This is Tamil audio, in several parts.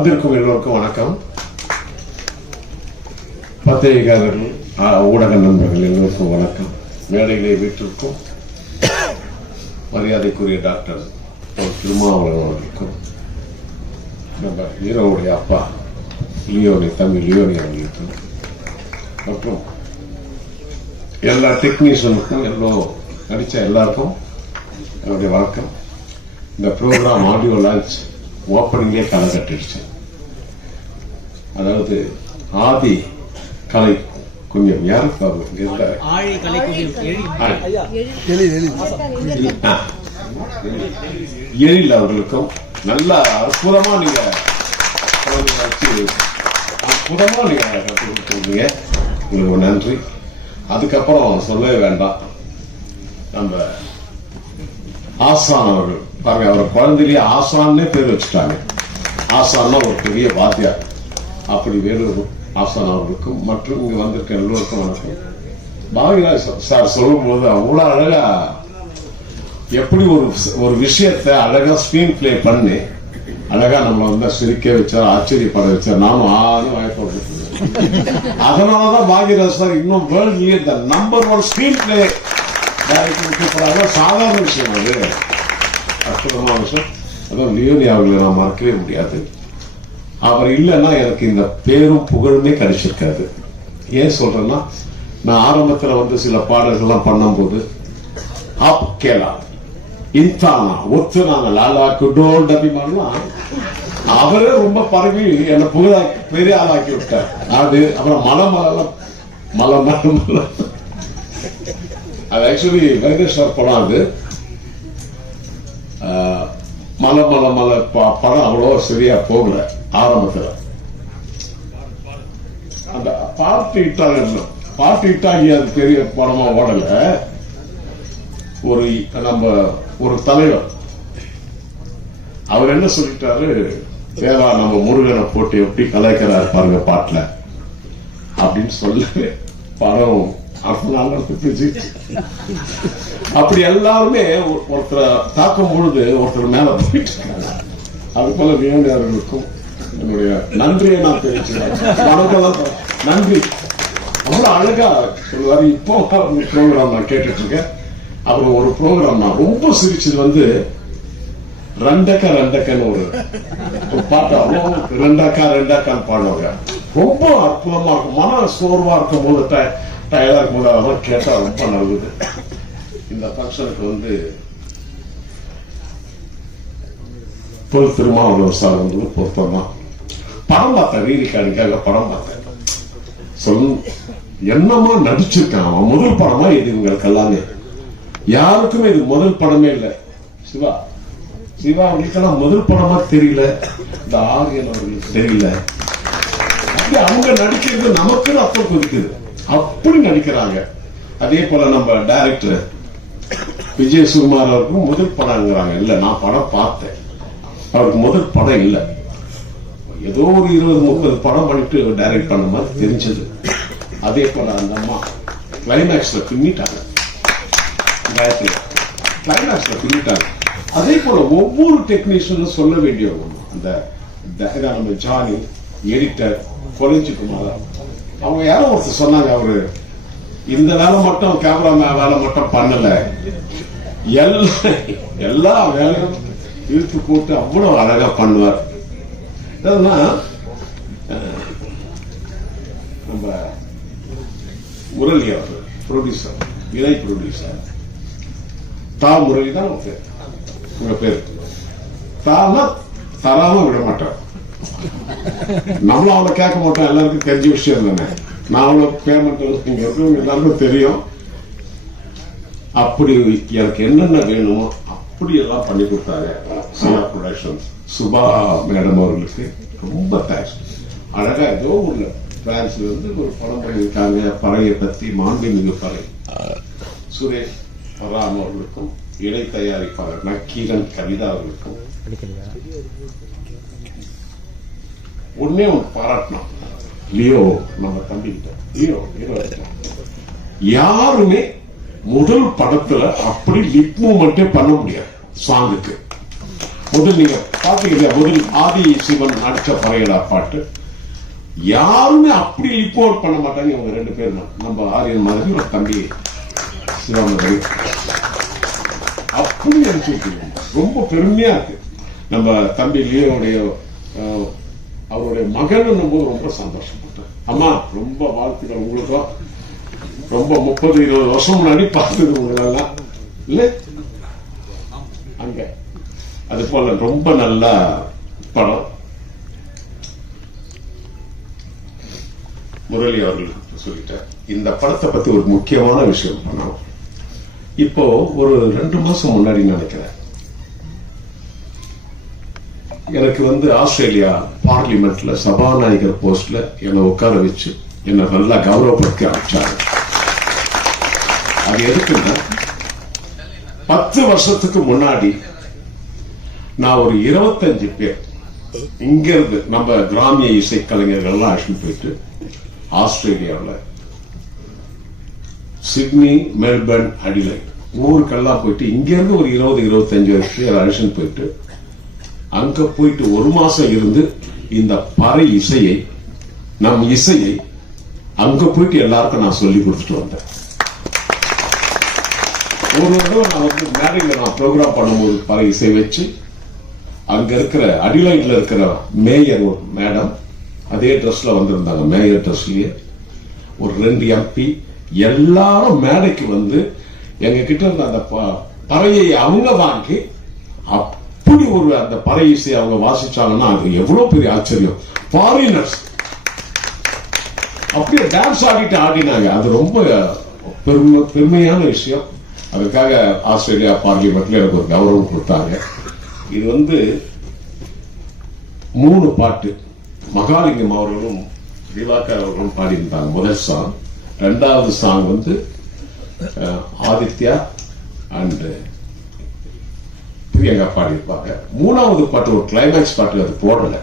வந்திருக்கும் எல்லோருக்கும் வணக்கம். பத்திரிகையாளர்கள், ஊடக நண்பர்கள் எல்லோருக்கும் வணக்கம். மேடையிலே வீட்டிற்கும் மரியாதைக்குரிய டாக்டர் திருமாவளவன் அவர்களுக்கும், நம்ம ஹீரோவுடைய அப்பா தம்பி லியோனி அவர்களுக்கும், மற்றும் எல்லா டெக்னீஷியனுக்கும், நடிச்ச எல்லாருக்கும் என்னுடைய வணக்கம். இந்த ப்ரோக்ராம் ஆடியோ லான்ச் ஓப்பனிங்கே களை கட்டிடுச்சு. அதாவது ஆதி கலை குஞ்ஞம் யாருக்கு எழில் அவர்களுக்கும் நல்ல அற்புதமா நீங்க கற்றுக் கொடுத்துருக்கீங்க. உங்களுக்கு நன்றி. அதுக்கப்புறம் சொல்லவே வேண்டாம், நம்ம ஆசான் அவர்கள் பாருங்க, அவர் குழந்தையிலேயே ஆசான்னே பேர் வச்சுட்டாங்க. ஆசான்னா ஒரு பெரிய வாத்தியார். அப்படி வேலூர் ஆசான் அவர்களுக்கும் மற்றும் இங்க வந்திருக்க எல்லோருக்கும் வணக்கம். பாகிராஜ் சார் சொல்லும் போது அவ்வளவு அழகா எப்படி ஒரு விஷயத்தை அழகா ஸ்கிரீன் பிளே பண்ணி அழகா நம்மள சிரிக்க வச்சார், ஆச்சரியப்பட வச்சார். நானும் வாய்ப்பு அதனாலதான் பாகிராஜ் சார் இன்னும் வேர்ல்ட்லயே இந்த நம்பர் 1 ஸ்கிரீன் பிளே சாதாரண விஷயம், அது அற்புதமான விஷயம். அதான் லியோனி அவர்களை நான் மறக்கவே முடியாது. அவர் இல்லைன்னா எனக்கு இந்த பேரும் புகழுமே கிடைச்சிருக்காது. ஏன் சொல்றேன்னா, நான் ஆரம்பத்துல சில பாடல்கள்லாம் பண்ணும்போது கேளா இன்தானா ஒத்து நாங்க லாலா குடோல் டபி மாதிரிலாம் அவரே ரொம்ப பரவி என்னை புகழாக்கி பெரிய ஆளாக்கி விட்டார். அது அப்புறம் மலை அது ஆக்சுவலி வெங்கடேஸ்வர் படம். அது மலை படம் அவ்வளோ சரியா போகல ஆரம்பத்துல. அந்த பாட்டு இட்டாகி அது பெரிய படமா ஓடல. ஒரு தலைவர் அவர் என்ன சொல்லிட்டாரு, தேவா நம்ம முருகனை போட்டு எப்படி கலாய்க்கிறாரு பாருங்க பாட்டுல அப்படின்னு சொல்லவே படம் அப்படி எல்லாருமே ஒருத்தரை தாக்கும் பொழுது ஒருத்தர் மேல போயிட்டு இருக்காங்க. அது போல லியோனி அவர்களுக்கும் என்னுடைய நன்றியை நான் தெரிவிச்சுக்கிறேன். நன்றி. அவ்வளவு அழகா சொல்லுவாரு. இப்போ ப்ரோக்ராம் நான் கேட்டுட்டு இருக்கேன். அப்புறம் ஒரு ப்ரோக்ராம் நான் ரொம்ப சிரிச்சது ரெண்டக்கன்னு ஒரு பாட்டு. அவ்வளோ ரெண்டாக்கான்னு பாடுவாங்க. ரொம்ப அற்புதமா இருக்கும். மன சோர்வா இருக்கும் போது டயர்டா இருக்கும் போது அதெல்லாம் கேட்டா ரொம்ப நல்லது. இந்த பங்கனுக்கு திருமாவளவன் சார் பொருத்தம் தான். படம் பார்த்தேன், ரீரிகார்டுக்காக படம் பார்த்தேன். என்னமா நடிச்சிருக்கான் அவன். முதல் படமா இது இவங்களுக்கெல்லாம். யாருக்குமே இது முதல் படமே இல்லை. சிவா அவங்களுக்கெல்லாம் முதல் படமா தெரியல. இந்த ஆரியன் அவர்களுக்கு தெரியல. அப்படி அவங்க நடிக்கிறது நமக்குன்னு அப்ப கொதிக்குது. அப்படி நடிக்கிறாங்க. அதே போல நம்ம டைரக்டர் விஜய் சுகுமார் அவருக்கும் முதல் படம்ங்கிறாங்க. இல்ல, நான் படம் பார்த்தேன். அவருக்கு முதல் படம் இல்ல, ஏதோ ஒரு 20-30 படம் பண்ணிட்டு டைரக்ட் பண்ண மாதிரி தெரிஞ்சது. அதே போல அந்த அம்மா கிளைமேக்ஸ்ல பின்னிட்டாங்க. அதே போல ஒவ்வொரு டெக்னீஷியனும் சொல்ல வேண்டிய அந்த நம்ம ஜானி எடிட்டர் கொலைஞ்சுக்குமார் அவங்க யாரோ ஒருத்தர் சொன்னாங்க, அவரு இந்த வேலை மட்டும் கேமரா வேலை மட்டும் பண்ணல, எல்லா வேலையும் இழுத்து போட்டு அவ்வளவு அழகா பண்ணுவார். நம்ம முரளி அவர் ப்ரொடியூசர், இணை ப்ரொடியூசர் முரளி தான் உங்க பேரு. தராம விட மாட்டார். நம்மளும் அவளை கேட்க மாட்டோம். எல்லாருக்கும் தெரிஞ்ச விஷயம் தானே. நான் அவ்வளவு பேமெண்ட் எல்லாருக்கும் தெரியும். அப்படி எனக்கு என்னென்ன வேணுமோ அப்படி எல்லாம் பண்ணி கொடுத்தாங்க. சிவா ப்ரொடக்ஷன் சுபா மேடம் அவர்களுக்கு ரொம்ப தேங்க்ஸ். அழகா ஏதோ உள்ள பிரான்ஸ்ல ஒரு படம் பண்ணியிருக்காங்க. பறையை பத்தி மாண்புமிகு பறை சுரேஷ் ராம் அவர்களுக்கும் இணை தயாரிப்பாளர் நக்கீரன் கவிதா அவர்களுக்கும் ஒன்னே பாராட்டணும். லியோ நம்ம தம்பி யாருமே முதல் படத்துல அப்படி லிப் மூவ்மெண்டே பண்ண முடியாது. சாங்குக்கு முதல் நீங்க பாத்தீங்க, முதல் ஆதி சிவன் நடிச்ச பறையடா பாட்டு யாருமே அப்படி ரிப்போர்ட் பண்ண மாட்டாங்க. இவங்க 2 பேர் நம்ம ஆரியன் மாதிரி ஒரு தம்பி சிவன் அப்படி நினைச்சிருக்கீங்க. ரொம்ப பெருமையா இருக்கு. நம்ம தம்பி லியோடைய அவருடைய மகன் போது ரொம்ப சந்தோஷப்பட்டேன். அம்மா ரொம்ப வாழ்த்துக்கள் உங்களுக்கும். ரொம்ப 30-20 வருஷம் முன்னாடி பார்த்தது உங்களெல்லாம் இல்ல அங்க. அது போல ரொம்ப நல்ல படம். முரளி அவர்களுக்கு சொல்லிட்டேன். இந்த படத்தை பத்தி ஒரு முக்கியமான விஷயம் பண்ணணும். இப்போ ஒரு 2 மாசம் முன்னாடி நினைக்கிறேன், எனக்கு ஆஸ்திரேலியா பார்லிமெண்ட்ல சபாநாயகர் போஸ்ட்ல என்னை உட்கார வச்சு என்னை நல்லா கௌரவப்படுத்தி அனுப்பிச்சாங்க. அது எதுக்குன்னா 10 வருஷத்துக்கு முன்னாடி நான் ஒரு 25 பேர் இங்க இருந்து நம்ம கிராமிய இசை கலைஞர்கள் எல்லாம் அழைச்சிட்டு போயிட்டு ஆஸ்திரேலியாவில் சிட்னி, மெல்பர்ன், அடிலைட் ஊருக்கெல்லாம் போயிட்டு இங்க இருந்து ஒரு 20-25 பேர் அழைச்சிட்டு போயிட்டு அங்க போயிட்டு 1 மாசம் இருந்து இந்த பறை இசையை, நம் இசையை அங்க போயிட்டு எல்லாருக்கும் நான் சொல்லி கொடுத்துட்டு வந்தேன். ஒரு தடவை நான் மேடையில நான் ப்ரோக்ராம் பண்ணும்போது பறை இசை வச்சு அங்க இருக்கிற அடிலைட்ல இருக்கிற மேயர் ஒரு மேடம் அதே ட்ரெஸ்ல வந்திருந்தாங்க. மேயர் ட்ரெஸ்லயே ஒரு 2 MP எல்லாரும் மேடைக்கு எங்க கிட்ட இருந்த அந்த பறையை அவங்க வாங்கி அப்படி ஒரு அந்த பறை இசை அவங்க வாசிச்சாங்கன்னா அது எவ்வளவு பெரிய ஆச்சரியம். ஃபாரினர்ஸ் அப்படியே டான்ஸ் ஆடினாங்க. அது ரொம்ப பெருமையான விஷயம். அதுக்காக ஆஸ்திரேலியா பார்லிமெண்ட்ல எனக்கு ஒரு கௌரவம் கொடுத்தாங்க. இது 3 பாட்டு மகாலிங்கம் அவர்களும் திவாகர் அவர்களும் பாடியிருந்தாங்க. முதல் சாங். 2வது சாங் ஆதித்யா அண்ட் பிரியங்கா பாடியிருப்பாங்க. 3வது பாட்டு ஒரு கிளைமேக்ஸ் பாட்டு அது போடல,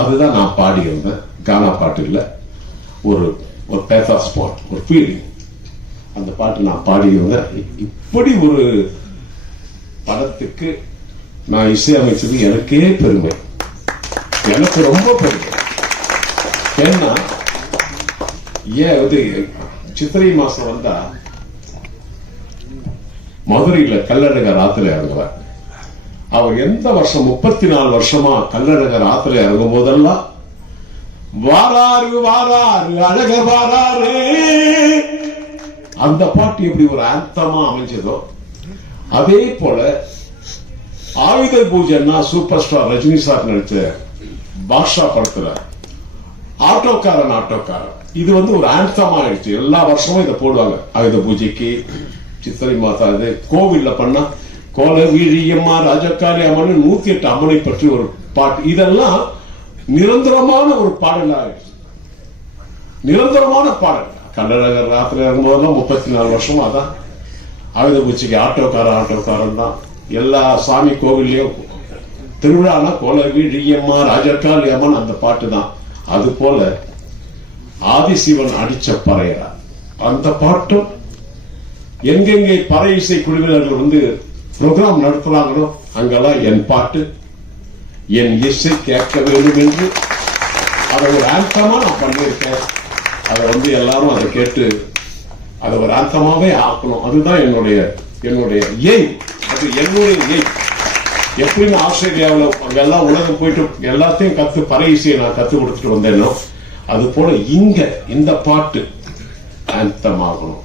அதுதான் நான் பாடியிருந்தேன். கானா பாட்டு இல்ல, ஒரு பேத்தா ஸ்பாட், ஒரு ஃபீலிங். அந்த பாட்டு நான் பாடியிருந்தேன். இப்படி ஒரு படத்துக்கு நான் இசையமைச்சது எனக்கே பெருமை, எனக்கு ரொம்ப பெருமை. ஏன்னா சித்திரை மாசம் வந்தா மதுரையில கள்ளழகர் ஆத்துல இறங்குவார். அவர் எந்த வருஷம் 34 வருஷமா கள்ளழகர் ஆத்துல இறங்கும் போதெல்லாம் வாராரு வாராரு அழகர் வாராரு, அந்த பாட்டு எப்படி ஒரு ஆந்தமா அமைஞ்சதோ அதே போல ஆயுத பூஜைன்னா சூப்பர் ஸ்டார் ரஜினி சார் நடிச்ச பாஷா படத்துல ஆட்டோக்காரன் இது ஒரு ஆந்தமா ஆயிடுச்சு. எல்லா வருஷமும் இதை போடுவாங்க. ஆயுத பூஜைக்கு, சித்திரை மாதம் இது கோவில்ல பண்ணா கோல வீழியம்மா ராஜக்காரி அம்மன் 108 அம்மனை பற்றி ஒரு பாட்டு. இதெல்லாம் நிரந்தரமான ஒரு பாடல் ஆயிடுச்சு. நிரந்தரமான பாடல். கள்ளழகர் ராத்திரி இறங்கும்போதெல்லாம் 34 வருஷமா தான் ஆயுத பூஜைக்கு ஆட்டோக்காரன் தான். எல்லா சாமி கோவில்லையும் திருவிழானா கோல வீழியம்மா ராஜக்காரி அம்மன் அந்த பாட்டு தான். அது போல ஆதிசிவன் அடிச்ச பறையரா அந்த பாட்டும் எங்கெங்கே பறை இசை குழுவினர்கள் ப்ரோக்ராம் நடத்துறாங்களோ அங்கெல்லாம் என் பாட்டு, என் இசை கேட்க வேண்டும் என்று அதை ஒரு ஆந்தமா நான் பண்ணியிருக்கேன். அதை எல்லாரும் அதை கேட்டு அதை ஒரு ஆந்தமாவே ஆக்கணும். அதுதான் என்னுடைய எய்ம். அது என்னுடைய எய்ம். எப்படின்னு ஆஸ்திரேலியாவில் அங்கெல்லாம் உலகம் போயிட்டு எல்லாத்தையும் பறை இசையை நான் கத்து கொடுத்துட்டு வந்தேனோ அது போல இங்க இந்த பாட்டு ஆந்தம் ஆகணும்.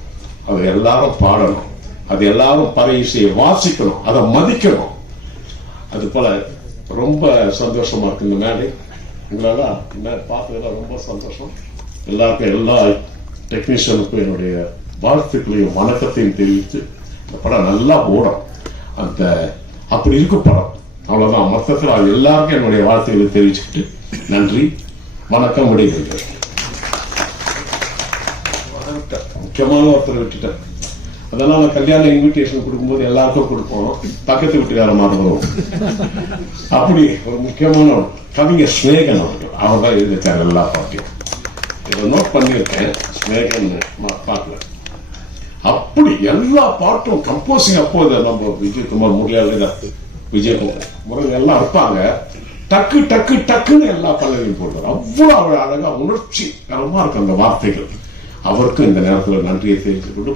அது எல்லாரும் பாடணும், அது எல்லாரும் பறை இசையை வாசிக்கணும், அதை மதிக்கணும். அது போல ரொம்ப சந்தோஷமா இருக்கு இந்த மேடை. உங்களால பார்த்ததுல ரொம்ப சந்தோஷம். எல்லாருக்கும் எல்லா டெக்னீஷியனுக்கும் என்னுடைய வாழ்த்துக்களையும் வணக்கத்தையும் தெரிவித்து இந்த படம் நல்லா ஓடும். அந்த அப்படி இருக்கும் படம். அவ்வளவுதான். மொத்தத்தில் எல்லாருக்கும் என்னுடைய வாழ்த்துக்களை தெரிவிச்சுக்கிட்டு நன்றி, வணக்கம், விடைபெறுகிறேன். முக்கியமான ஒருத்தர் விட்டுட்டேன். அதெல்லாம் நான் கல்யாண இன்விடேஷன் கொடுக்கும்போது எல்லாருக்கும் கொடுப்போம், பக்கத்து வீட்டுக்கார மாறுவோம். அப்படி ஒரு முக்கியமான கவிஞர் ஸ்நேகன் அவர் தான் எழுதியிருக்காரு எல்லா பாட்டையும். இதை நோட் பண்ணியிருக்கேன். ஸ்நேகன் பாட்டுல அப்படி எல்லா பாட்டும் கம்போசிங் அப்போ நம்ம விஜயகுமார் முரளியார் விஜய் முருகன் எல்லாம் இருப்பாங்க. டக்கு டக்கு டக்குன்னு எல்லா பல்லவியும் போடுறாரு. அவ்வளவு அழகா உணர்ச்சி கரமா இருக்கு அந்த வார்த்தைகள். அவருக்கும் இந்த நேரத்தில் நன்றியை தெரிவித்துக் கொண்டு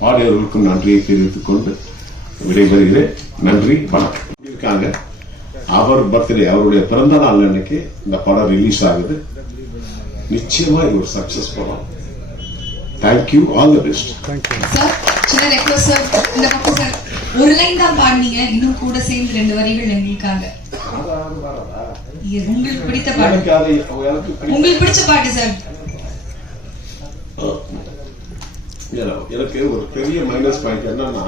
பாடியவர்களுக்கும் நன்றியை தெரிவித்துக் கொண்டு விடைபெறுகிறேன். நன்றி, வணக்கம். இருக்காங்க அவர் பர்த்டே, அவருடைய பிறந்த நாள் அன்னைக்கு இந்த படம் ரிலீஸ் ஆகுது. நிச்சயமா இது ஒரு சக்சஸ் படம். Thank you, all the best. Sir, சின்ன ரெக்வெஸ்ட் சார், இந்த பக்கம் சார் ஒரு லைன் தான் பாடுனீங்க, இன்னும் கூட சேர்ந்து 2 வரிகள் எங்களுக்காக. உங்களுக்கு பிடித்த பாட்டு, உங்களுக்கு பிடிச்ச பாட்டு சார். எனக்கு ஒரு பெரிய மைனஸ் பாயிண்ட் என்னன்னா